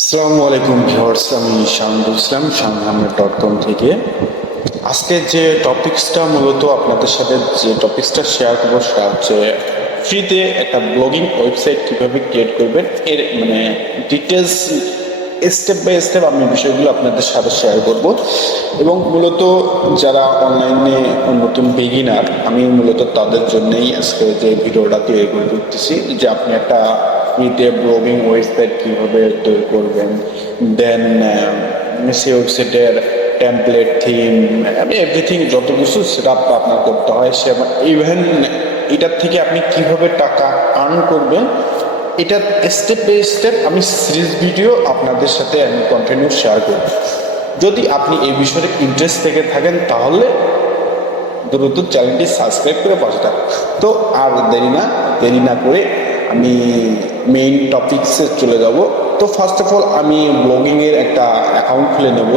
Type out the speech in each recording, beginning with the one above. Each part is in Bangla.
আসসালামু আলাইকুম ভিউয়ার্স, আমি শাহানুল ইসলাম শাহানুল.com থেকে। আজকে যে টপিক্সটা মূলত আপনাদের সাথে শেয়ার করবো সেটা হচ্ছে ফ্রিতে একটা ব্লগিং ওয়েবসাইট কিভাবে ক্রিয়েট করবেন, এর ডিটেলস স্টেপ বাই স্টেপ আমি বিষয়গুলো আপনাদের সাথে শেয়ার করব। এবং মূলত যারা অনলাইনে নতুন বিগিনার, আমি মূলত তাদের জন্যই আজকে যে ভিডিওটা তৈরি করে দিতেছি, যে আপনি একটা ফ্রিতে ব্লগিং ওয়েবসাইট কীভাবে তৈরি করবেন, দেন সেই ওয়েবসাইটের টেমপ্লেট, থিম, এভরিথিং যত কিছু সেটা আপনার করতে হয়, সে ইভেন এটার থেকে আপনি কিভাবে টাকা আর্ন করবেন, এটা স্টেপ বাই স্টেপ আমি সিরিজ ভিডিও আপনাদের সাথে আমি কন্টিনিউ শেয়ার করব। যদি আপনি এই বিষয়ে ইন্টারেস্ট থেকে থাকেন তাহলে দ্রুত চ্যানেলটি সাবস্ক্রাইব করে পাশে থাকুন। তো আর দেরি না করে আমি মেইন টপিকসে চলে যাব। তো ফার্স্ট অফ অল আমি ব্লগিংয়ের একটা অ্যাকাউন্ট খুলে নেব।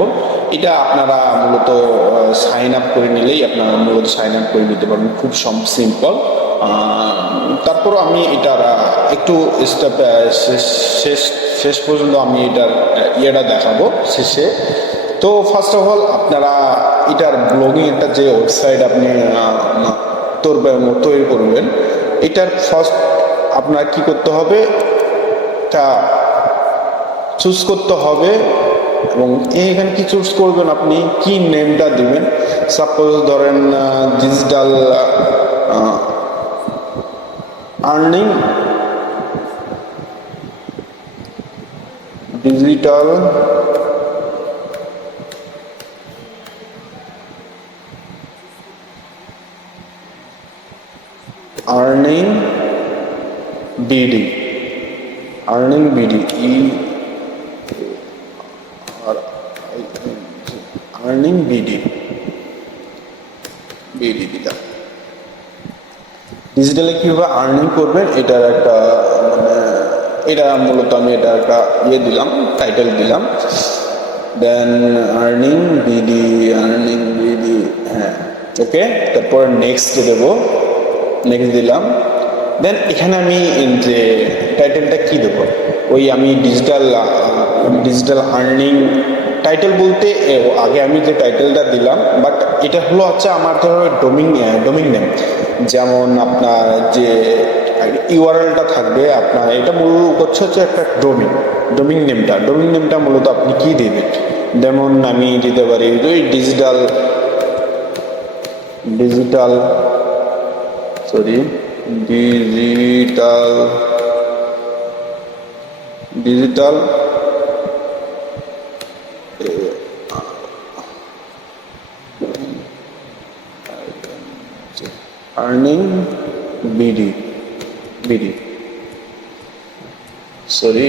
এটা আপনারা মূলত সাইন আপ করে নিলেই আপনারা মূলত সাইন আপ করে নিতে পারবেন, খুব সিম্পল। তারপর আমি এটার একটু স্টেপ শেষ পর্যন্ত আমি এটার ইয়েটা দেখাবো শেষে। তো ফার্স্ট অফ অল আপনারা এটার ব্লগিং একটা যে ওয়েবসাইট আপনি তৈরি করবেন, এটার ফার্স্ট আপনার কি করতে হবে, তা চুজ করতে হবে। এবং এখানে কি চুজ করবেন, আপনি কি নেমটা দিবেন। সাপোজ ধরেন digital earning, digital earning BD, earning BD, earning BD দিলাম। ডিজিটালে কীভাবে আর্নিং করবেন এটার একটা এটা মূলত আমি এটা একটা দিলাম, টাইটেল দিলাম। দেন আর্নিং বিডি, হ্যাঁ ওকে। তারপর নেক্সট দেবো, নেক্সট দিলাম। দেন এখানে আমি যে টাইটেলটা কি দেবো, ওই আমি ডিজিটাল আর্নিং টাইটেল বলতে আগে আমি যে টাইটেলটা দিলাম, বাট এটা হচ্ছে আমার ধরো ডোমিং নেম। যেমন আপনার যে ইউআরএলটা থাকবে আপনার, এটা মূলত হচ্ছে একটা ডোমিং নেমটা মূলত আপনি কি দেবেন। যেমন আমি দিতে পারি ওই ডিজিটাল আর্নিং বিডি,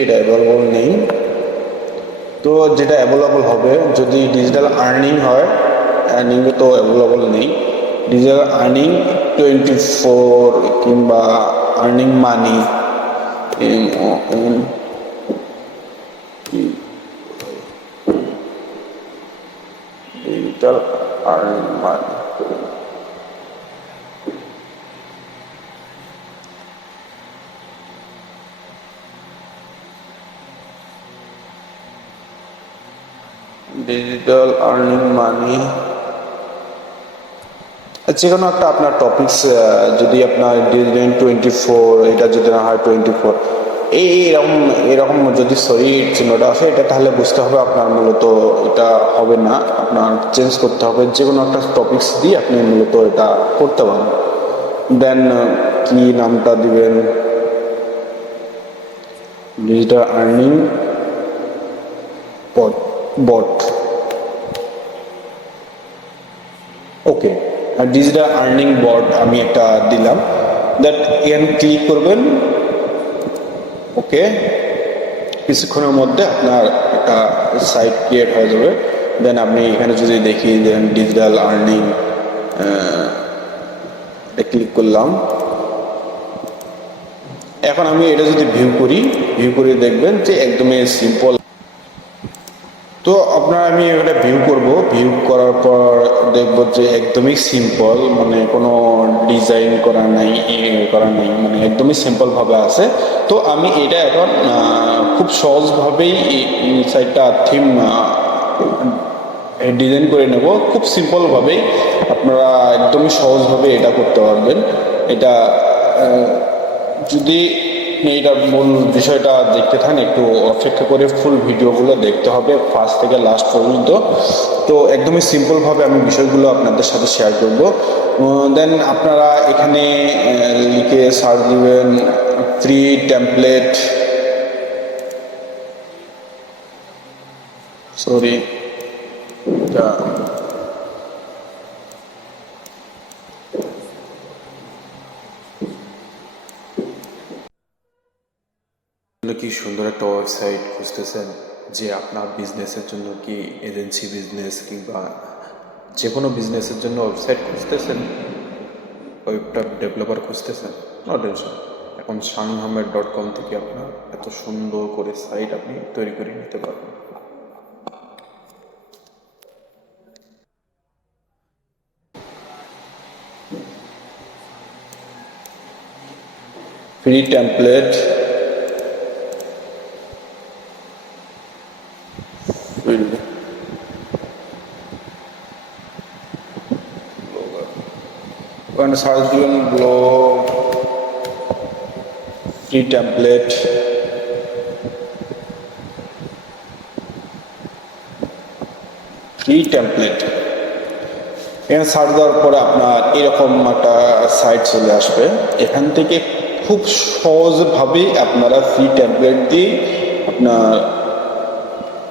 এটা অ্যাভেলেবল নেই। তো যেটা অ্যাভেলেবল হবে, যদি ডিজিটাল আর্নিং হয়, আর্নিংও তো অ্যাভেলেবল নেই। ডিজিটাল আর্নিং 24 কিংবা earning money, digital earning money, digital earning money, যে কোনো একটা আপনার টপিকস, যদি আপনার 24 এটা যদি না হয় 24 এরকম যদি চিহ্নটা আসে, এটা তাহলে বুঝতে হবে আপনার মূলত এটা হবে না, আপনার চেঞ্জ করতে হবে। যে কোনো একটা টপিকস দিয়ে আপনি মূলত এটা করতে পারেন। দেন কি নামটা দিবেন, ডিজিটাল আর্নিং বট, ওকে। ডিজিটাল আর্নিং বট আমি একটা দিলাম। দ্যাট এখানে ক্লিক করবেন, ওকে। কিছুক্ষণের মধ্যে আপনার একটা সাইট ক্রিয়েট হয়ে যাবে। দেন আপনি এখানে যদি দেখি, দেন ডিজিটাল আর্নিং ক্লিক করলাম। এখন আমি এটা যদি ভিউ করি দেখবেন যে একদমই সিম্পল। তো আপনার আমি এটা ভিউ করব, ভিউ করার পর দেখব যে একদমই সিম্পল, মানে কোনো ডিজাইন করা নাই, করা নেই, মানে একদমই সিম্পল ভাবে আছে। তো আমি এটা এখন খুব সহজভাবেই এই সাইটটা থিম ডিজাইন করে নেব, খুব সিম্পল ভাবেই। আপনারা একদমই সহজভাবে এটা করতে পারবেন। এটা যদি এইটার মূল বিষয়টা দেখতে থাকেন, একটু অপেক্ষা করে ফুল ভিডিওগুলো দেখতে হবে ফার্স্ট থেকে লাস্ট পর্যন্ত। তো একদমই সিম্পলভাবে আমি বিষয়গুলো আপনাদের সাথে শেয়ার করব। দেন আপনারা এখানে লিখে সার্চ দিবেন ফ্রি টেমপ্লেট, সরি কি সুন্দর একটা ওয়েবসাইট খুঁজতেছেন, যে আপনার বিজনেসের জন্য, কি এজেন্সি বিজনেস কিংবা যে কোনো বিজনেসের জন্য ওয়েবসাইট খুঁজতেছেন, ওয়েব ডেভেলপার খুঁজতেছেন, নো টেনশন। এখন শানহামেড.com থেকে আপনার এত সুন্দর করে সাইট আপনি তৈরি করে নিতে পারবেন। ফ্রি টেমপ্লেট, ওখানে সার্চ দিবেন blog free template, free template. এখানে সার্চ দেওয়ার পরে আপনার এরকম একটা সাইট চলে আসবে। এখান থেকে খুব সহজভাবেই আপনারা ফ্রি টেমপ্লেট দিয়ে আপনার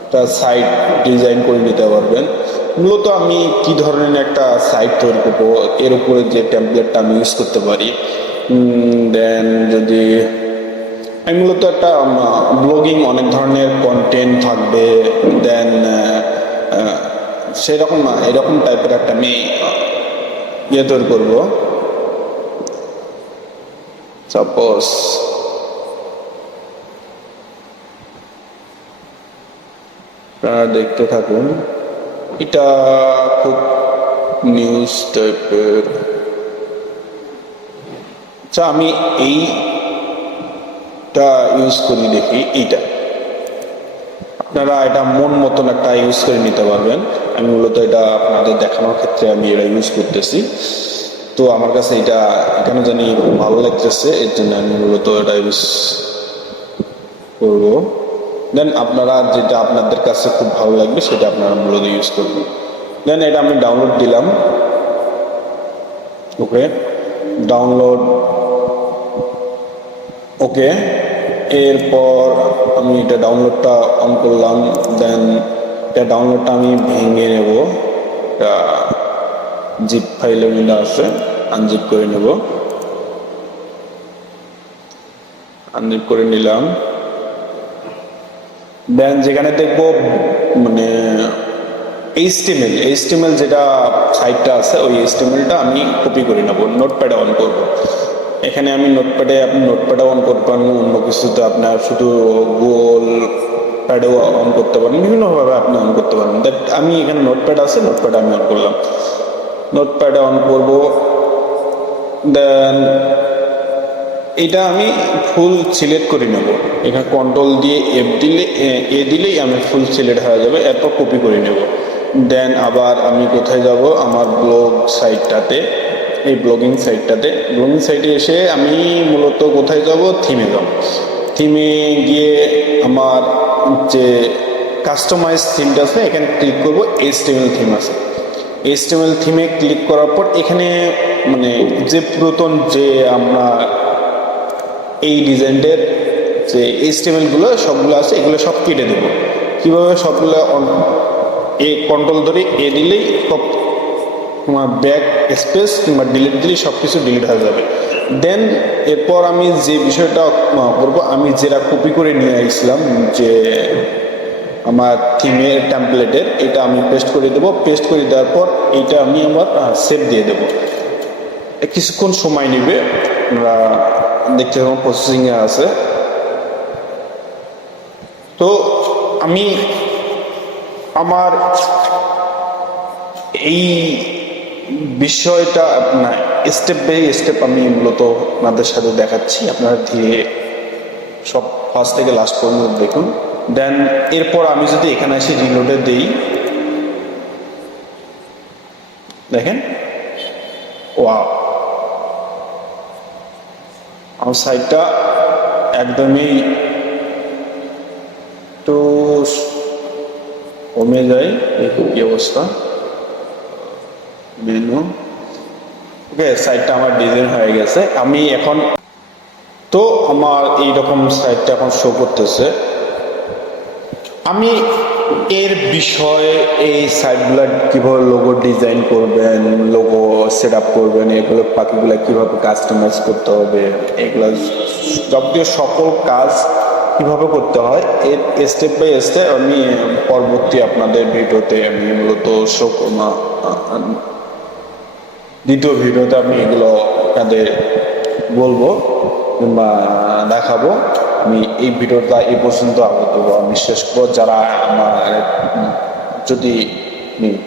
একটা সাইট ডিজাইন করে নিতে পারবেন। মূলত আমি কি ধরনের একটা সাইট তৈরি করবো, এর উপরে যে টেমপ্লেটটা আমি ইউজ করতে পারি। দেন যদি আমি মূলত একটা ব্লগিং, অনেক ধরনের কন্টেন্ট থাকবে, দেন সেরকম না, এরকম টাইপের একটা আমি ইয়ে তৈরি করবো। সাপোজ আপনারা দেখতে থাকুন, এটা খুব নিউজ টাইপের। আচ্ছা, আমি এইটা ইউজ করি, দেখি এইটা। আপনারা এটা মন মতন একটা ইউজ করে নিতে পারবেন। আমি মূলত এটা আপনাদের দেখানোর ক্ষেত্রে আমি এটা ইউজ করতেছি। তো আমার কাছে এটা কেন জানি ভালো লাগতেছে, এর জন্য আমি মূলত এটা ইউজ করবো। দেন আপনারা যেটা আপনাদের কাছে খুব ভালো লাগবে সেটা আপনারা মূলত ইউজ করবেন। দেন এটা আমি ডাউনলোড দিলাম, ওকে ডাউনলোড, ওকে। এরপর আমি এটা ডাউনলোডটা অন করলাম। দেন এটা ডাউনলোডটা আমি ভেঙে নেব, এটা জিপ ফাইলের মধ্যে আছে, আনজিপ করে নেব। আনজিপ করে নিলাম। দেন যেখানে দেখবো মানে এইচটিএমএল যেটা সাইটটা আছে, ওই এইচটিএমএলটা আমি কপি করে নেব, নোটপ্যাডে অন করব। এখানে আমি আপনি নোটপ্যাডে অন করতে পারেন, অন্য কিছুতে আপনার শুধু গুগল প্যাডেও অন করতে পারেন, বিভিন্নভাবে আপনি অন করতে পারেন। দ্যাট আমি এখানে নোটপ্যাড আছে, নোটপ্যাডে আমি অন করলাম, নোটপ্যাডে অন করব। দেন এটা আমি ফুল সিলেক্ট করে নেব। এখানে কন্ট্রোল দিয়ে দিলেই আমি ফুল সিলেক্ট হয়ে যাবে। এরপর কপি করে নেব। দেন আবার আমি কোথায় যাব, আমার ব্লগ সাইটটাতে, এই ব্লগিং সাইটে এসে আমি মূলত কোথায় যাব, থিমে যাব। থিমে গিয়ে আমার যে কাস্টমাইজ থিমটা আছে এখানে ক্লিক করব। এইচটিএমএল থিম আছে, এইচটিএমএল থিমে ক্লিক করার পর এখানে মানে যে পুরাতন যে আমরা এই ডিজাইনের যে এইচটিএমএলগুলো সবগুলো আছে, এগুলো সব কেটে দেবো। কীভাবে সবগুলো কন্ট্রোল ধরে দিলেই সব তোমার ব্যাক স্পেস কিংবা ডিলিট দিলেই সব কিছু ডিলিট হয়ে যাবে। দেন এরপর আমি যে বিষয়টা করবো, আমি যেটা কপি করে নিয়ে আসছিলাম যে আমার থিমের টেমপ্লেটের, এটা আমি পেস্ট করে দেবো। পেস্ট করে দেওয়ার পর এইটা আমি আমার সেভ দিয়ে দেবো। কিছুক্ষণ সময় নেবে, আমরা দেখতে পাবো প্রসেসিংয়ে আছে। তো আমি আমার এই বিষয়টা আপনার স্টেপ বাই স্টেপ আমি মূলত আপনাদের সাথে দেখাচ্ছি, আপনারা ধীরে সব ফার্স্ট থেকে লাস্ট পর্যন্ত দেখুন। দেন এরপর আমি যদি এখানে এসে রিলোডে দিই, দেখেন ওয়াও, আমার সাইটটা একদমই একটু কমে যায়, দেখুন কি অবস্থা। মেনু, ওকে, সাইটটা আমার ডিজাইন হয়ে গেছে। আমি এখন তো আমার এইরকম সাইটটা এখন শো করতেছে। আমি এর বিষয়ে এই সাইটগুলো কীভাবে লোগো ডিজাইন করবেন, লোগো সেট আপ করবেন, এগুলো বাকিগুলো কীভাবে কাস্টমাইজ করতে হবে, এগুলো যাবতীয় সকল কাজ কীভাবে করতে হয় এর স্টেপ বাই স্টেপ আমি পরবর্তী আপনাদের ভিডিওতে আমি মূলত শো দ্বিতীয় ভিডিওতে আমি এগুলো আপনাদের বলবো কিংবা দেখাবো। আমি এই ভিডিওটা এই পর্যন্ত আমি শেষ করবো। যারা আমার যদি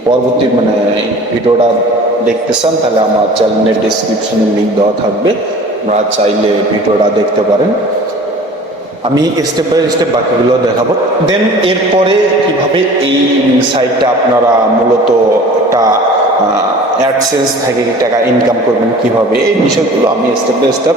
পরবর্তী ভিডিওটা দেখতে চান তাহলে আমার চ্যানেলের ডিসক্রিপশনে লিঙ্ক দেওয়া থাকবে, আপনারা চাইলে ভিডিওটা দেখতে পারেন। আমি স্টেপ বাই স্টেপ বাকিগুলো দেখাবো। দেন এরপরে কিভাবে এই সাইটটা আপনারা মূলত একটা অ্যাডসেন্স থেকে টাকা ইনকাম করবেন কিভাবে, এই বিষয়গুলো আমি স্টেপ বাই স্টেপ